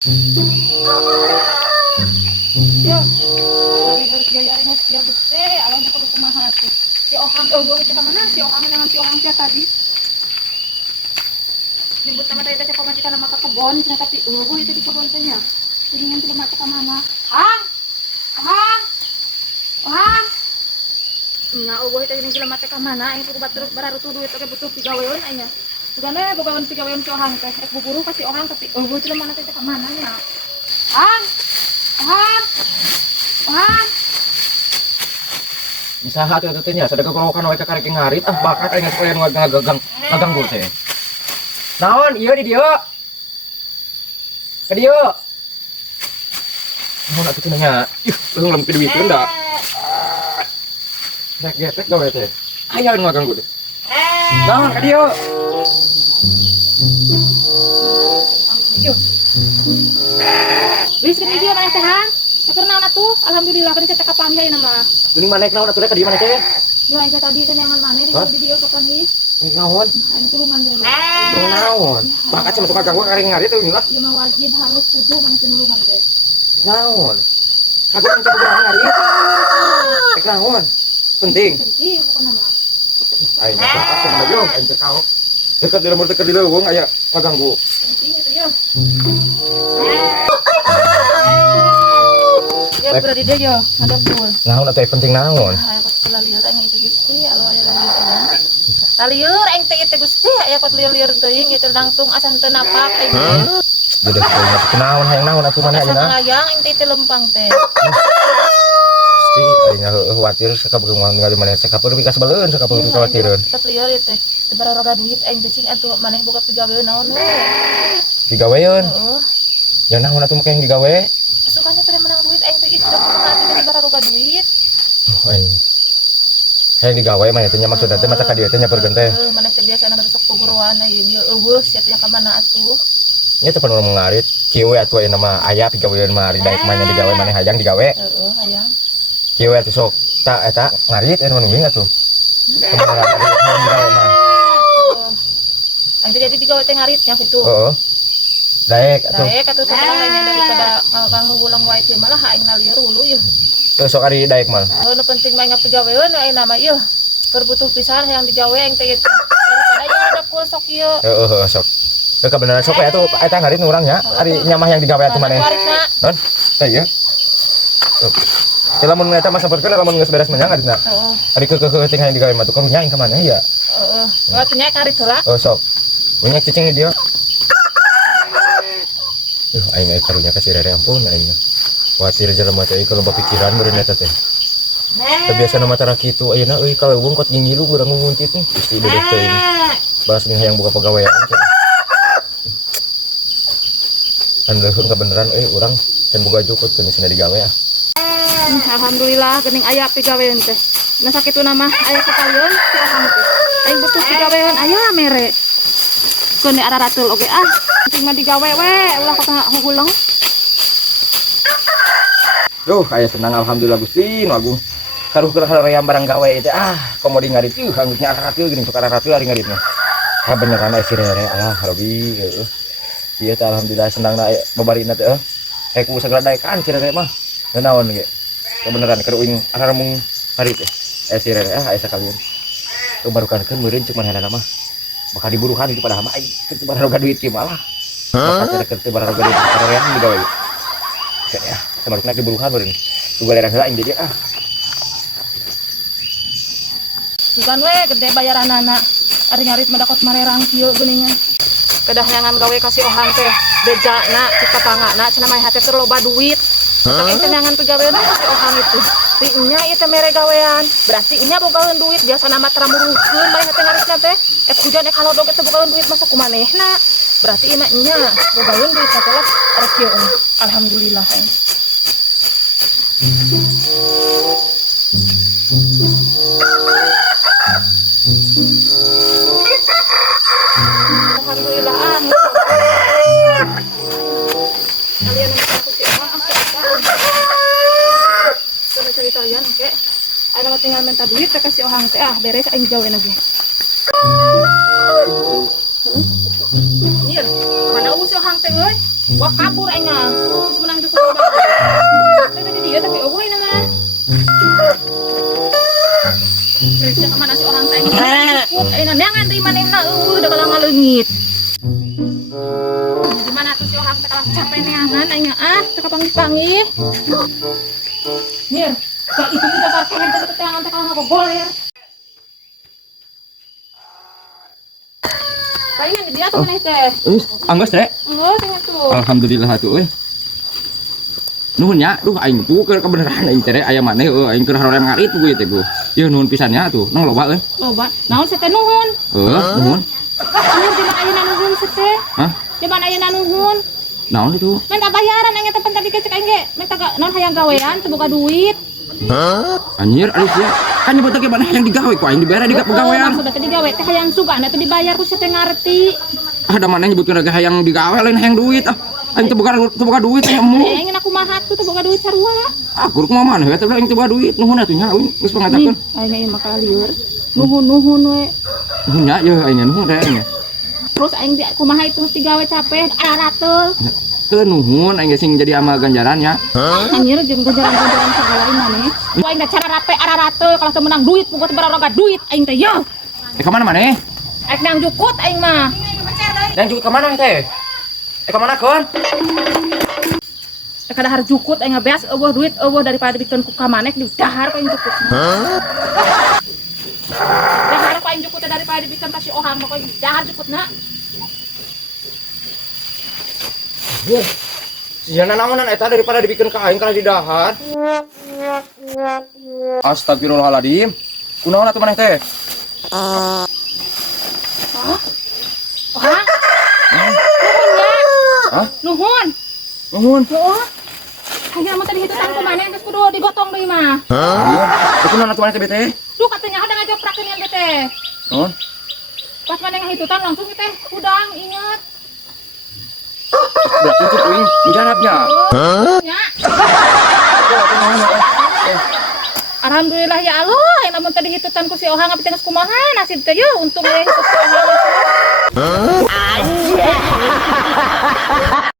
Yo, dari biayain mas biar gede, awalnya kudu kumaha tuh. Si Ohang, gue cek mana si Ohang dengan si Ohang teh tadi. Nyebut sama tadi teh pamajikan nama ke kebon, tapi gue itu di kebon tehnya. Ingin tuh mata ke mana? Hang, Ohang, Ohang. Nah, gue itu ingin mata ke mana? Itu batur baru tuh duit oke butuh 3 weon anya. Sugana bogawan 3 weon si Ohang teh. Buburu kasih Ohang tapi gue itu mana teh ke mana nya? Hang, Ohang. Wah, Bisa hati tetenya sadaka kolokan wae ka karek ngarit bakal kayak supaya ngaganggu teh. Naon ieu di dieu? Ka dieu. Naon atuh teh nya? Ih, leuh lempit duit da. Rek getek gawe teh. Aya ngaganggu teh. Naon ka dieu? yuk. Wis kan dia mana teh, Han? Karena anak tuh, alhamdulillah kan kita kapan ya nama. Geuning maneh naon atuh rek ka dieu maneh teh? Yo aja tadi kan yang mana di video kapan nih? Naon? Ini turungan dulu. Naon? Bakat sih masuk ganggu karek ngarit teh lah. Ya mah wajib harus kudu mana cenderungan teh. Naon? Kagak mencet ngarit. Rek naon? Penting. Penting bukan nama. Ayo, bakat sih mana yo ente kau. Dekat di lemur dekat di leuweung aya ngaganggu. Penting itu yo. Ya berarti dia yo, ada full. Naon atuh penting naon? Aya kot lieur aing itu Gusti, alo aya lieur teh. Talieur aing teh itu Gusti, aya kot lieur teuing itu langsung asa henteu napak aing. Jadi kenaon hayang naon atuh maneh Asa ayeuna? ngalayang aing teh lempang teh. Pasti aing khawatir sakabeung ningali maneh sakapeur bika sabaleun sakapeur khawatireun. Tetep lieur ieu teh. Teu baroga duit aing teh cing atuh maneh boga pigaweun naon we. Digaweun. Heeh. Ya naon atuh make yang digawe? Sukanya teh menang duit aing teh itu kumaha teh baroga duit. Oh aing. Hayang digawe maneh teh nya maksudna teh mata ka dieu teh nyaperkeun teh. Heeh, maneh teh biasana besok puguruan ieu dia eueuh sia teh ka mana atuh. Nya teh panu ngarit kieu atuh ayeuna mah aya pigaweun mah ari daek mah nya digawe maneh hayang digawe. Heeh, hayang. Kieu atuh sok ta eta ngarit aya nu nungguing atuh. Kebenaran hayang digawe mah. Aing teh jadi digawe teh ngaritnya kitu. Heeh. Daek atuh. Daek atuh sabarangnya daripada nganggulang wae teh malah aing lieur hulu yeuh. Terus sok ari daek mah. Nu penting mah ngapigaweun ayeuna mah yeuh. Keur butuh pisan yang digawe aing teh ieu. Daripada ieu ada ku sok ieu. Heeh sok. Teu kebenaran sok atuh eta ngarit nu urang nya. Ari nyamah yang digawe atuh maneh. Non? Teh ieu. Teh lamun eta mah saperkeun lamun geus beres mah nya ngaritna. Heeh. Ari keukeuh teh hayang digawe mah tuh karunya aing ka maneh ya. Heeh. Ngatunya karit heula. Oh sok. Banyak cicing di dia. Yuh aing aya karunya ka si Rere ampun aing. Khawatir jelema teh kalau bapikiran meureun eta teh. Teu biasana mah tara kitu ayeuna euy kaleuweung kot ngingilu urang nguntit nih. Gusti dedek teuing. Balas nih hayang boga pagawean. Kan leuheung kebenaran euy urang can boga jukut teu cenah digawe ah. Alhamdulillah geuning aya pigaweun teh. Nah sakitu nama aya sakalian si Ohang teh. Aing butuh pigaweun aya mere. Keun di araratul oge ah. Penting mah digawe we ulah kota huguleng. Duh aya senang alhamdulillah Gusti nu agung. Karuh hoream barang gawe teh komo di ngarit teh hanggutnya araratul geuning sok araratul ari ngaritna. Ah beneran aya si Rere alah harobi heueuh. Ieu teh alhamdulillah senangna babarina teh ku sagala daekan si Rere mah. Naon ge. Kebeneran keur uing araramung hari teh. Si Rere aya sakalian. Barukankeun meureun cuk manehna mah. Bakal diburuhan itu padahal mah aing teu baroga duit kieu malah. Bakal teu baroga duit hoream digawe. Kan ya, barukan diburuhan meureun. Tu galerang heula aing di dieu ah. Bukan we gede bayaranana. Ari ngarit mah dakot marerang kieu geuningan. Kedah nyangan gawe kasih Ohang teh bejana cik kapangana cenah mah hate teh loba duit. Tapi teh nyangan pigaweun kasih Ohang itu. Ti nya ieu teh mere gawean. Berarti nya bogaeun duit biasana mah tara muruhkeun bari hate ngaritna teh. Hujan halodog teh bogaeun duit masa kumanehna. Berarti ieu nya bogaeun duit teh lah ari kieu. Alhamdulillah. Alhamdulillah kalian yang aku si Oma aku cerita yan oke. Ada mah tinggal minta duit teh kasih Ohang teh beres aing gawean lagi. Iya, mana si Ohang teh euy? Wah kabur aing mah. Terus menang jukut ba. Tadi dia tapi eueuh na mah. Beresnya kemana si orang teh? Jukut aing neangan di manehna udah kalah ngaleungit. Gimana tuh si orang teh kalah capek neangan aing teu kapanggih-panggih. Mir, ka itu kita parkir teh teangan teh kalah ngagogol ya. Palingan di dia tuh maneh teh. Anggus teh. Oh, tengah tuh. Alhamdulillah atuh euy. Nuhun nya, duh aing tuh kebenaran aing teh aya maneh aing keur haroream ngarit tuh teh go. Ieu nuhun pisan nya tuh, nang loba euy. Loba. Naon saya teh nuhun? Nuhun. Nuhun di mana ayeuna nuhun saya teh? Hah? Di mana ayeuna nuhun? Naon itu? Minta bayaran aing teh penting cek aing ge. Minta naon hayang gawean teu boga duit. Anjir, alus ya. Kan nyebut ge mana yang digawe ku aing dibayar di pegawaian. Maksudna teh digawe teh hayang sugana teh dibayar ku saya teh ngarti. Ada mana nyebutkeun ge hayang digawe lain hayang duit ah. Aing teu boga duit aya emu. Aing aku mahat tuh teu boga duit sarua. Aku kumaha maneh teh aing teu boga duit. Nuhun atuh nya geus pangatakeun. Aing ieu mah kalieur. Nuhun we. Nuhun nya ye aing nuhun teh aing. Terus aing kumaha itu digawe capek ararateuh. Teu nuhun aing sing jadi amal ganjaran nya. Anjir jeung ganjaran-ganjaran segala ieu maneh. Aing da cara rape ararateuh kalau teu menang duit boga teu bararoga duit aing teh yeuh. Ka mana maneh? Aing nang jukut aing mah. Dan juga ke mana teh? Ke mana kon? Kada har jukut aing beas eueuh duit eueuh daripada dibikeun ku ka maneh di dahar ka aing jukut. Dahar ka aing jukut daripada dibikeun ka si Ohang pokoknya dahar jukutna. Sijana naonan eta daripada dibikeun ka aing kana di dahar. Astagfirullahaladzim. Kunaon atuh maneh teh? Ohang? Nuhun ya. Hah? Nuhun. Nuhun. Heuh. Hayang mah tadi hitutan ku maneh geus kudu digotong deui mah. Kunaon atuh maneh teh teh? Duh katanya ada ngajoprakeun ieu teh. Nuhun. Pas maneh ngahitutan langsung teh udang inget. Berarti itu kuing menjarabnya. Ya. Alhamdulillah ya Allah, yang namun tadi hitutan ku si Ohang abi teh geus kumaha nasib teh yeuh untung aya hitut si Ohang.